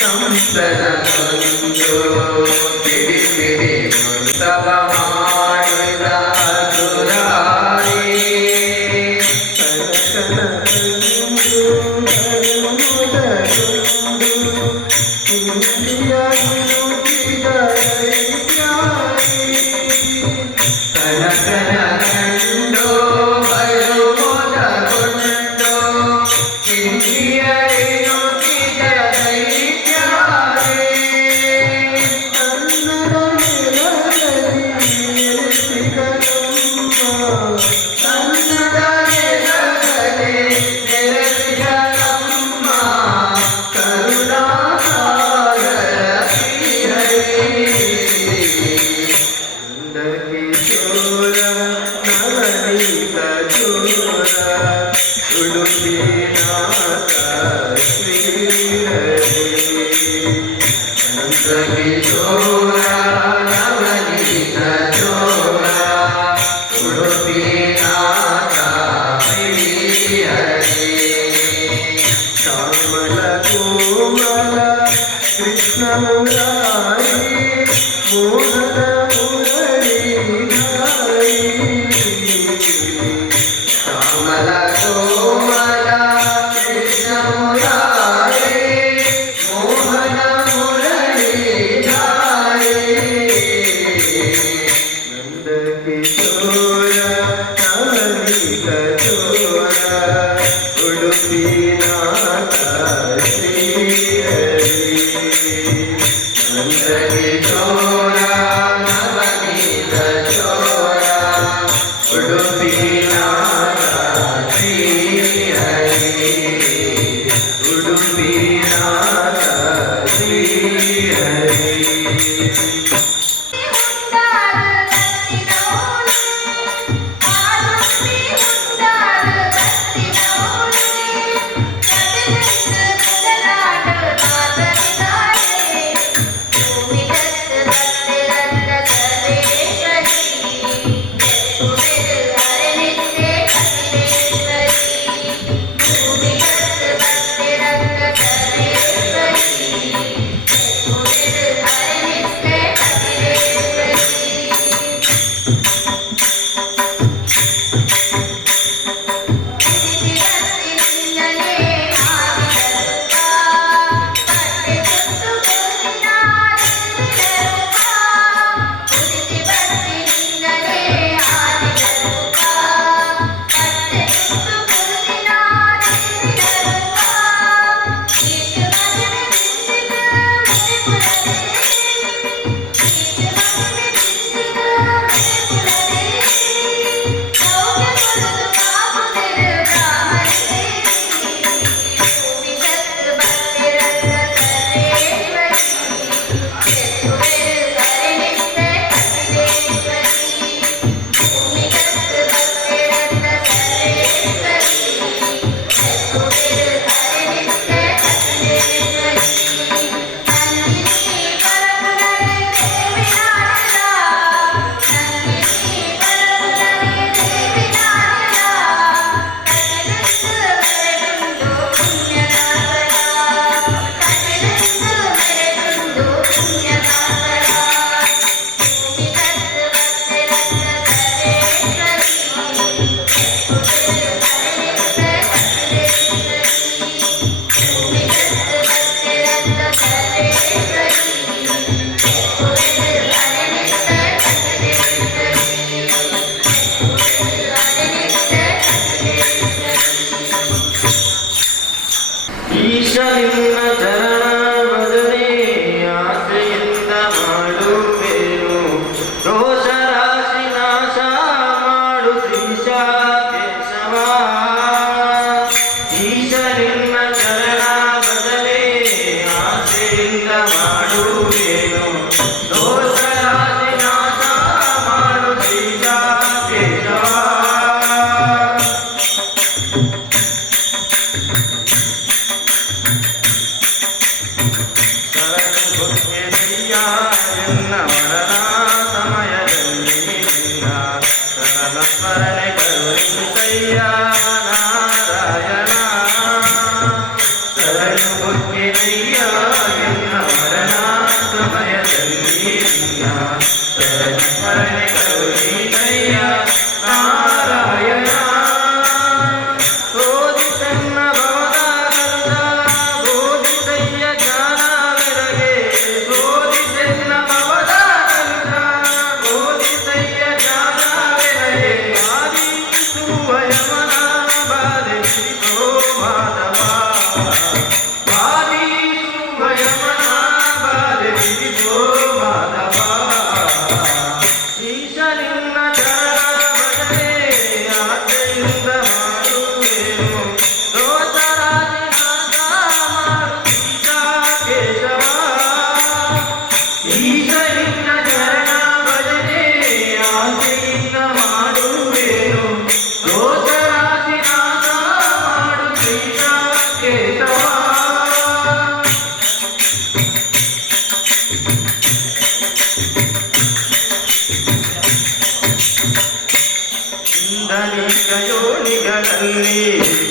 ಕಂಸನ ಕೊಂದು PD PD ಉತ್ಸವ ಮಾಡಿದ ಸುರಾರಿ ಕನಕನ ಕಂಡು ಇಂದ್ರಿಯಾಗಿ ನುಗ್ಗಿದ ದೈತ್ಯಾರಿ ಕನಕನ ಕಂಡು ಬಲು ಮೊದಗೊಂಡು ಇಂದ್ರಿಯಾಗಿ ನುಗ್ಗಿದ ದೈತ್ಯಾರಿ ಕನ್ನಡ ನೆಲದಲ್ಲಿ ನೆಲೆಸಿದನಮ್ಮ ಕನ್ನಡ ನೆಲದಲ್ಲಿ ನೆಲೆಸಿದನಮ್ಮ ಕರುಣಾಸಾಗರ ಕಿಶೋರ ನವನೀತ ಚೋರ ಉಡುಪಿನಾಥ ಶ್ರೀಹರಿ ಕಿಶೋರ ನವನೀತ ಚೋರ ಉಡುಪಿನಾಥ ಶ್ರೀಹರಿ ಶ್ಯಾಮಲ ಕೋಮಲ ಕೃಷ್ಣ ಮುರಾರಿ ಮೋಹನ ಮುರಳೀಧಾರಿ ಶ್ಯಾಮಲ ಕೋಮಲ ಕೃಷ್ಣ ಮುರಾರಿ ಮೋಹನ ಮುರಳೀಧಾರಿ ನಂದ ಕಿಶೋರ ನವನೀತ ಚೋರ ಉಡುಪಿನಾಥ ಶ್ರೀಹರಿ ನಂದ ಕಿಶೋರ ನವನೀತ ಚೋರ ಉಡುಪಿನಾಥ ಶ್ರೀಹರಿ ಉಡುಪಿನಾಥ ಶ್ರೀಹರಿ Thank you.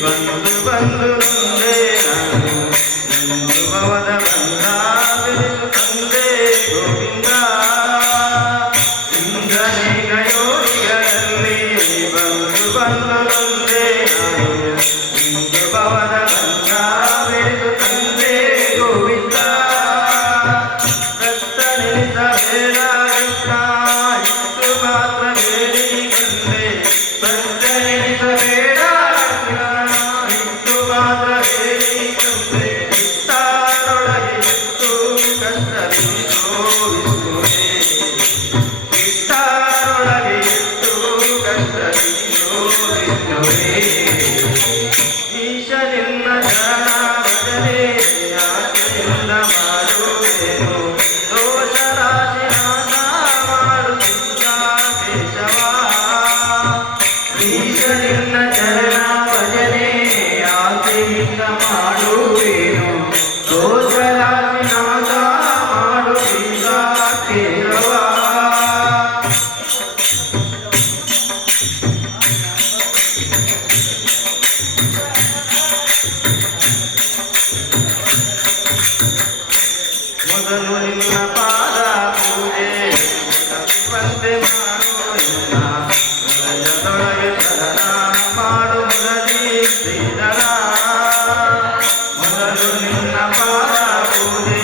ಬಂದು ಬಂದು ನೊಂದೆ ನಾನು ಇಂದು ಭವದ ಬಂಧ ಬಿಡಿಸು ತಂದೆ ಗೋವಿಂದ ಇಂದ್ರನೇಗ ಯೋಗಿಗಳಲ್ಲಿ ಬಂದು ಬಂದು ನೊಂದೆ ನಾನು ಇಂದು ಭವದ ಬಂಧ ಬಿಡಿಸು ತಂದೆ ಗೋವಿಂದ ಕಷ್ಟನೆನಿಸಬೇಡ ಕೃಷ್ಣ ಇಷ್ಟು ಮಾತ್ರ ಬೇಡಿ ಬಂದೆ ಕಷ್ಟನೆನಿಸಬೇಡ ಕೃಷ್ಣ ಇಷ್ಟು ಮಾತ್ರ ಬೇಡಿ ಬಂದೆ ಇಷ್ಟಾರೊಳಗೆ ಇಷ್ಟು ಕಷ್ಟದಲ್ಲಿ ನೋವಿಸುವೆ ಇಷ್ಟಾರೊಳಗೆ ಇಷ್ಟು ಕಷ್ಟದಲ್ಲಿ ನೋವಿಸುವೆ ಈಶ ನಿನ್ನ ಶರಣ ಭಜನೆ ಆಸೆಯಿಂದ ಮಾಡುವೆನು ದೋಷರಾಶಿ ನಾಶ ಮಾಡುತ್ತಿದ್ದ ಕೇಶವ ಈಶ ನಿನ್ನ ಚರಣ ಭಜನೆ ಆಸೆಯಿಂದ ಮಾಡುವೆನು ದೋಷರಾಶಿ ನಾಶ ಮಾಡುತ್ತಿದ್ದ ಕೇಶವ ಮೊದಲು ನಿನ್ನ ಪಾದ ಪೂಜೆ ತಪ್ಪಂತೆ ಮಾಡು ನಿನ್ನ ಹೃದಯದೊಳಗೆ ಶರಣ ಮಾಡು ಮುರಳಿ ಶ್ರೀಧರ ಮೊದಲು ನಿನ್ನ ಪಾದ ಪೂಜೆ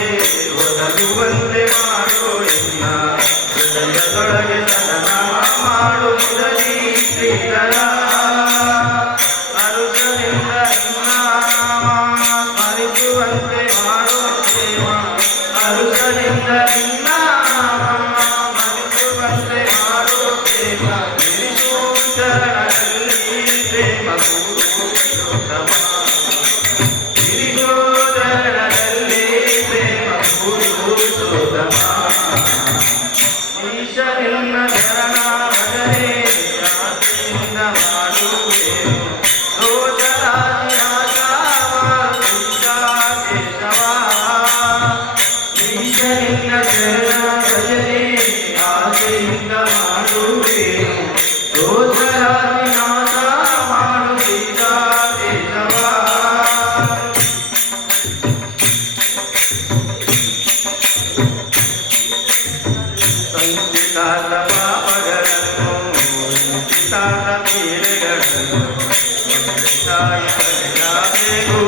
ಒದಗುವಂತೆ ಮಾಡು ನಿನ್ನ ಹೃದಯದೊಳಗೆ ಶರಣ ಮಾಡು ಮುರಳಿ ಶ್ರೀಧರ ಅರುಷನಿಂದ ನಿನ್ನ ಸ್ಮರಿಸುವಂತೆ ಮಾಡು ದೇವ ಅರುಷನಿಂದ ನಿನ್ನ ಮರಿಸುವಂತೆ ಮಾಡು ದೇವ ಗಿರಿಶು ಚರಣದಲ್ಲಿ ಪ್ರೇಮ ಪುರುಷೋತ್ತಮ ಗಿರಿಶು ಚರಣದಲ್ಲಿ ಪ್ರೇಮ ಪುರುಷೋತ್ತಮ ಈಶ ನಿನ್ನ ಶರಣ ಭಜನೆ ಆಸೆಯಿಂದ ಮಾಡುವೆನು ದೋಷರಾಶಿ ನಾಶ ಮಾಡುತ್ತಿದ್ದ ಕೇಶವ ಈಶ ನಿನ್ನ ಶರಣ ಭಜನೆ ಆಸೆಯಿಂದ ಮಾಡುವೆನು ದೋಷರಾಶಿ ನಾಶ ಮಾಡುತ್ತಿದ್ದ ಕೇಶವ ಸಂಚಿತಾದ ಪಾಪಗಳನ್ನು ಸಂಚಿತಾದ ಪೀಡೆಗಳನ್ನು ಬೇಕು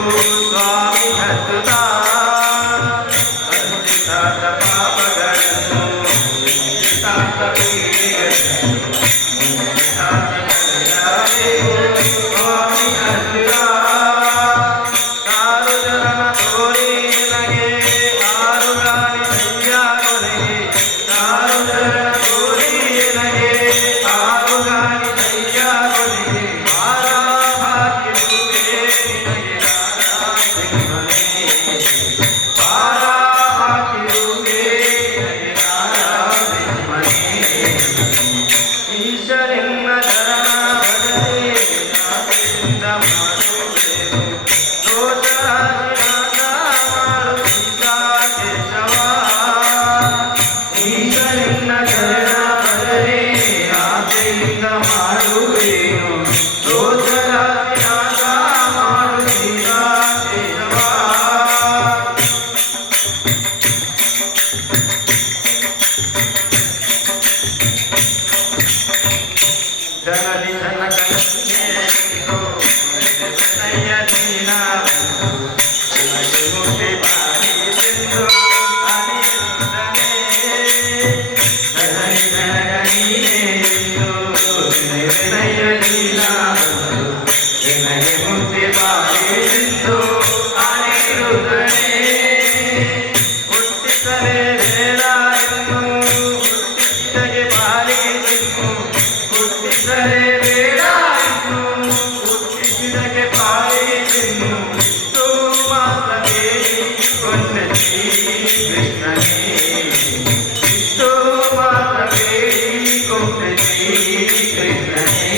ಸ್ವಾಮಿ ಅಚ್ಯುತ ಸಂಚಿತಾದ ಪಾಪಗಳನ್ನು ಸಂಚಿತಾದ ಪೀಡೆಗಳನ್ನು ಬೇಕು ಸ್ವಾಮಿ ಅಚ್ಯುತ ಆರು ಜನನ ತೋರಿ ನನಗೆ ಆರು ಗಾಳಿ ಸೈಯ ಕೊನೆಗೆ ಆರು ಜನನ ತೋರಿ ನನಗೆ ಆರು ಗಾಳಿ ಸೈಯ ಕೊನೆಗೆ ಆರ ಹಾಕಿರುವೆ ನಿನಗೆ ನಾರಾಯಣನೇ ಆರ ಹಾಕಿರುವೆ ನಿನಗೆ ನಾರಾಯಣನೇ ಈಶ ನಿನ್ನ ಶರಣ ಭಜನೆ ಆಸೆಯಿಂದ ಮಾಡುವೆನು ದೋಷರಾಶಿ ನಾಶ ಮಾಡುತ್ತಿದ್ದ ಕೇಶವ ಈಶ ನಿನ್ನ ಶರಣ ಭಜನೆ ಆಸೆಯಿಂದ ಮಾಡುವೆನು ದೋಷರಾಶಿ ನಾಶ ಮಾಡುತ್ತಿದ್ದ ಕೇಶವ ಜನನಿ ಜನ ಕನ್ಯೆಯೋ ಜನಯ ನೀನ ನನಗೆ ಮುಟ್ಟಿ ಬಾರಿಸೆಂದು ಅನಿರುತ್ತನೆ ಜನನಿ ಜನಯ ನೀನೆಂದು ಜನಯ ನೀನ ನನಗೆ ಮುಟ್ಟಿ ಬಾರಿಸೆಂದು ಅನಿರುತ್ತನೆ ಹುಟ್ಟಿಸಲೇ ಬೇಡ ಎಂದು ಹುಟ್ಟಿಸಿದಗೆ ಬಾರಿಸೆಂದು ಹುಟ್ಟಿಸಲೇ ಬೇಡ ಇನ್ನು ಹುಟ್ಟಿಸಿದಗೆ ಪಾರಿಸೆನ್ನು ಇಷ್ಟು ಮಾತ್ರ ಬೇಡಿ ಕೊಂಡೆ ಶ್ರೀ ಕೃಷ್ಣನೇ ಇಷ್ಟು ಮಾತ್ರ ಬೇಡಿ ಕೊಂಡೆ ಶ್ರೀ ಕೃಷ್ಣನೇ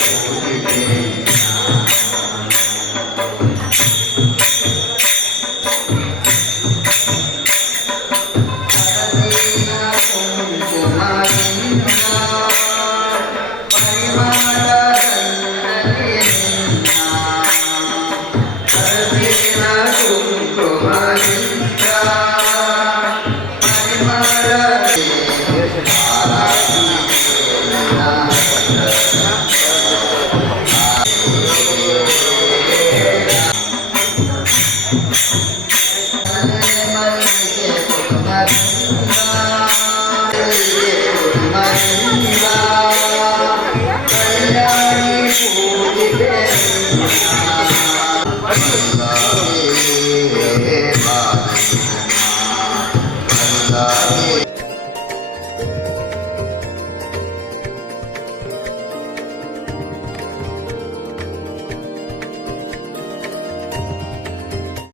ಪರಿಮಳ